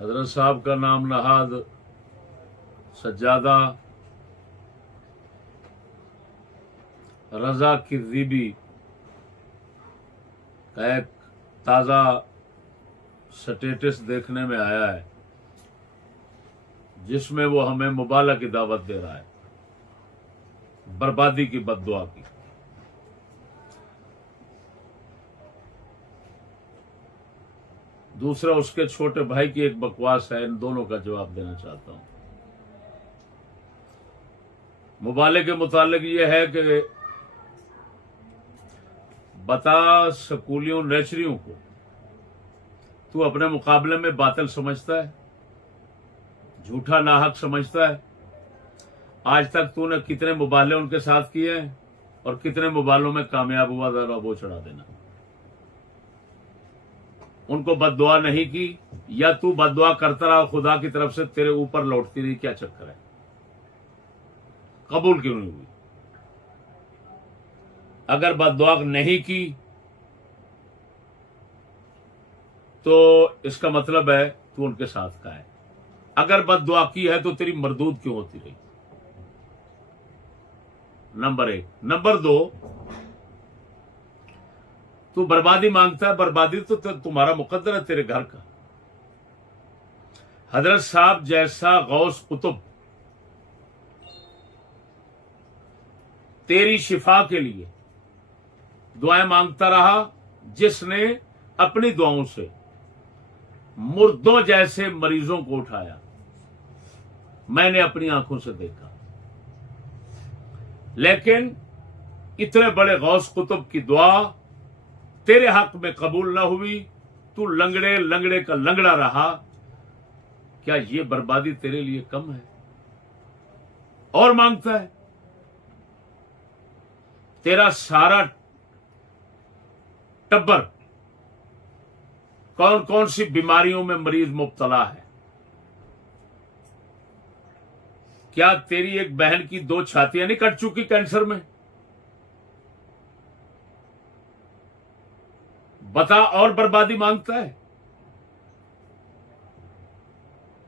حضرت صاحب کا نام نہاد سجادہ رضا کذیبی کا ایک تازہ سٹیٹس دیکھنے میں آیا ہے جس میں وہ ہمیں مبالغہ کی دعوت دے رہا ہے، بربادی کی بد دعا کی۔ دوسرا اس کے چھوٹے بھائی کی ایک بکواس ہے، ان دونوں کا جواب دینا چاہتا ہوں۔ مبالغے کے متعلق یہ ہے کہ بتا سکولیوں نیچریوں کو تو اپنے مقابلے میں باطل سمجھتا ہے، جھوٹا ناحق سمجھتا ہے۔ آج تک تو نے کتنے مباہلے ان کے ساتھ کیے ہیں اور کتنے مباہلوں میں کامیاب ہوا ذرا وہ چڑھا دینا۔ ان کو بد دعا نہیں کی، یا تو بد دعا کرتا رہا خدا کی طرف سے تیرے اوپر لوٹتی رہی، کیا چکر ہے؟ قبول کیوں نہیں ہوئی؟ اگر بد دعا نہیں کی تو اس کا مطلب ہے تو ان کے ساتھ کا ہے، اگر بد دعا کی ہے تو تیری مردود کیوں ہوتی رہی؟ نمبر 1۔ نمبر 2، تو بربادی مانگتا ہے، بربادی تو تمہارا مقدر ہے تیرے گھر کا۔ حضرت صاحب جیسا غوث قطب تیری شفا کے لیے دعائیں مانگتا رہا، جس نے اپنی دعاؤں سے مردوں جیسے مریضوں کو اٹھایا، میں نے اپنی آنکھوں سے دیکھا۔ لیکن اتنے بڑے غوث قطب کی دعا تیرے حق میں قبول نہ ہوئی، تو لنگڑے لنگڑے کا لنگڑا رہا۔ کیا یہ بربادی تیرے لیے کم ہے؟ اور مانگتا ہے؟ تیرا سارا ٹبر کون کون سی بیماریوں میں مریض مبتلا ہے؟ کیا تیری ایک بہن کی 2 چھاتیاں نہیں کٹ چکی کینسر میں؟ بتا، اور بربادی مانگتا ہے؟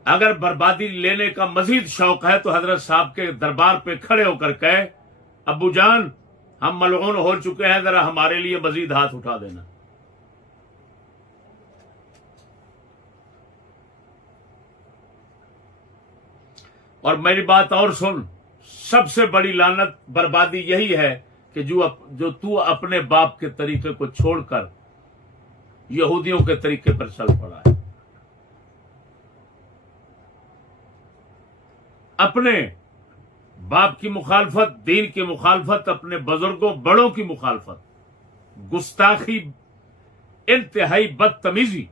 اگر بربادی لینے کا مزید شوق ہے تو حضرت صاحب کے دربار پہ کھڑے ہو کر کہے، ابو جان ہم ملعون ہو چکے ہیں، ذرا ہمارے لیے مزید ہاتھ اٹھا دینا۔ اور میری بات اور سن، سب سے بڑی لعنت بربادی یہی ہے کہ جو تو اپنے باپ کے طریقے کو چھوڑ کر یہودیوں کے طریقے پر چل پڑا ہے۔ اپنے باپ کی مخالفت، دین کی مخالفت، اپنے بزرگوں بڑوں کی مخالفت، گستاخی، انتہائی بدتمیزی،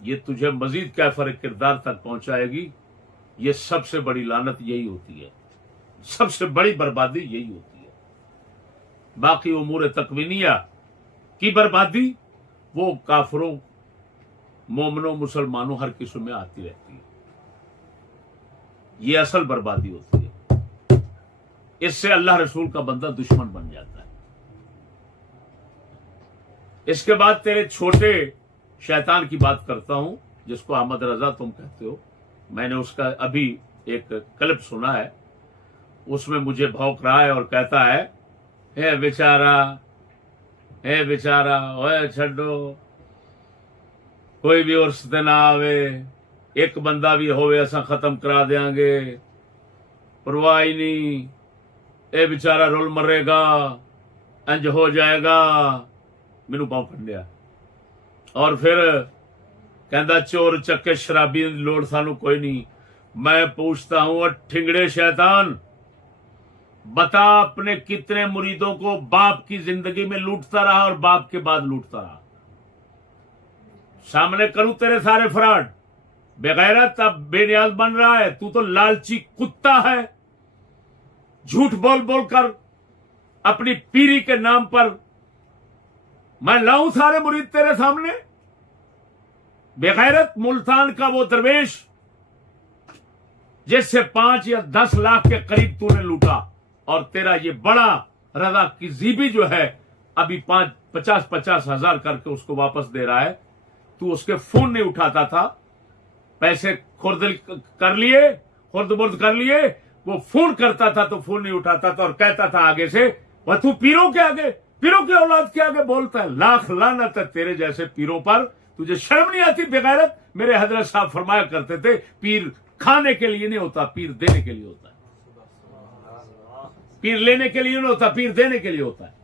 یہ تجھے مزید کیفر کردار تک پہنچائے گی۔ یہ سب سے بڑی لعنت یہی ہوتی ہے، سب سے بڑی بربادی یہی ہوتی ہے۔ باقی امور تکوینیہ کی بربادی وہ کافروں، مومنوں، مسلمانوں ہر قسم میں آتی رہتی ہے۔ یہ اصل بربادی ہوتی ہے، اس سے اللہ رسول کا بندہ دشمن بن جاتا ہے۔ اس کے بعد تیرے چھوٹے شیطان کی بات کرتا ہوں، جس کو احمد رضا تم کہتے ہو۔ میں نے اس کا ابھی ایک کلپ سنا ہے، اس میں مجھے بھونک رہا ہے اور کہتا ہے، اے بیچارہ، اے بیچارہ، اوے چھڈو، کوئی بھی عرص تے نہ آوے، ایک بندہ بھی ہوئے اساں ختم کرا دیاں گے، پرواہ ہی نہیں، اے بیچارہ رول مرے گا، انج ہو جائے گا۔ مینوں بھونکن دیا، اور پھر کہندا چور چکے شرابی لوڑ سانو کوئی نہیں۔ میں پوچھتا ہوں، ٹھنگڑے شیطان، بتا اپنے کتنے مریدوں کو باپ کی زندگی میں لوٹتا رہا اور باپ کے بعد لوٹتا رہا؟ سامنے کروں تیرے سارے فراڈ۔ بغیرت اب بے نیاز بن رہا ہے، تو لالچی کتا ہے، جھوٹ بول بول کر اپنی پیری کے نام پر میں لاؤں سارے مرید تیرے سامنے۔ بغیرت ملتان کا وہ درویش جس سے 5 یا 10 لاکھ کے قریب تو نے لوٹا، اور تیرا یہ بڑا رضا کذیبی جو ہے ابھی 50,000 کر کے اس کو واپس دے رہا ہے۔ تو اس کے فون نہیں اٹھاتا تھا، پیسے خرد برد کر لیے. وہ فون کرتا تھا تو فون نہیں اٹھاتا تھا اور کہتا تھا آگے سے وہ تو پیروں کے آگے، پیروں کی اولاد کے آگے بولتا ہے. لاکھ لعنت ہے تیرے جیسے پیروں پر، تجھے شرم نہیں آتی بغیرت. میرے حضرت صاحب فرمایا کرتے تھے پیر کھانے کے لیے نہیں ہوتا، پیر دینے کے لیے ہوتا ہے. پیر لینے کے لیے نہیں ہوتا، پیر دینے کے لیے ہوتا ہے.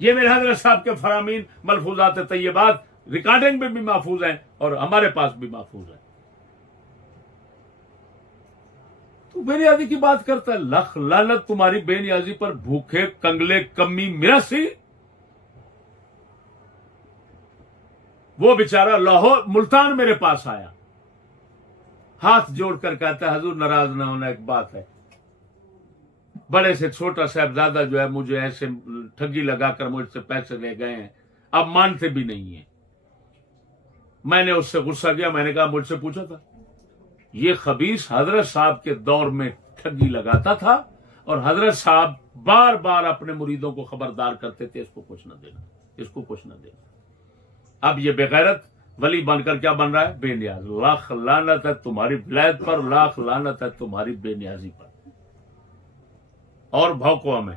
یہ میرے حضرت صاحب کے فرامین ملفوظات طیبات ریکارڈنگ میں بھی محفوظ ہیں اور ہمارے پاس بھی محفوظ ہیں. تو بے نیازی کی بات کرتا ہے. لکھ لعنت تمہاری بے نیازی پر، بھوکے کنگلے کمی مرسی. وہ بیچارہ لاہور ملتان میرے پاس آیا، ہاتھ جوڑ کر کہتا ہے حضور ناراض نہ ہونا، ایک بات ہے. بڑے سے چھوٹا صاحبزادہ جو ہے مجھے ایسے ٹھگی لگا کر مجھ سے پیسے لے گئے ہیں، اب مانتے بھی نہیں ہیں. میں نے اس سے غصہ کیا، میں نے کہا مجھ سے پوچھا تھا. یہ خبیث حضرت صاحب کے دور میں ٹھگی لگاتا تھا اور حضرت صاحب بار بار اپنے مریدوں کو خبردار کرتے تھے اس کو کچھ نہ دینا، اس کو کچھ نہ دینا. اب یہ بغیرت ولی بن کر کیا بن رہا ہے؟ بے نیاز. لاکھ لعنت ہے تمہاری ولایت پر، لاکھ لعنت ہے تمہاری بے نیازی پر. اور بھوکو ہمیں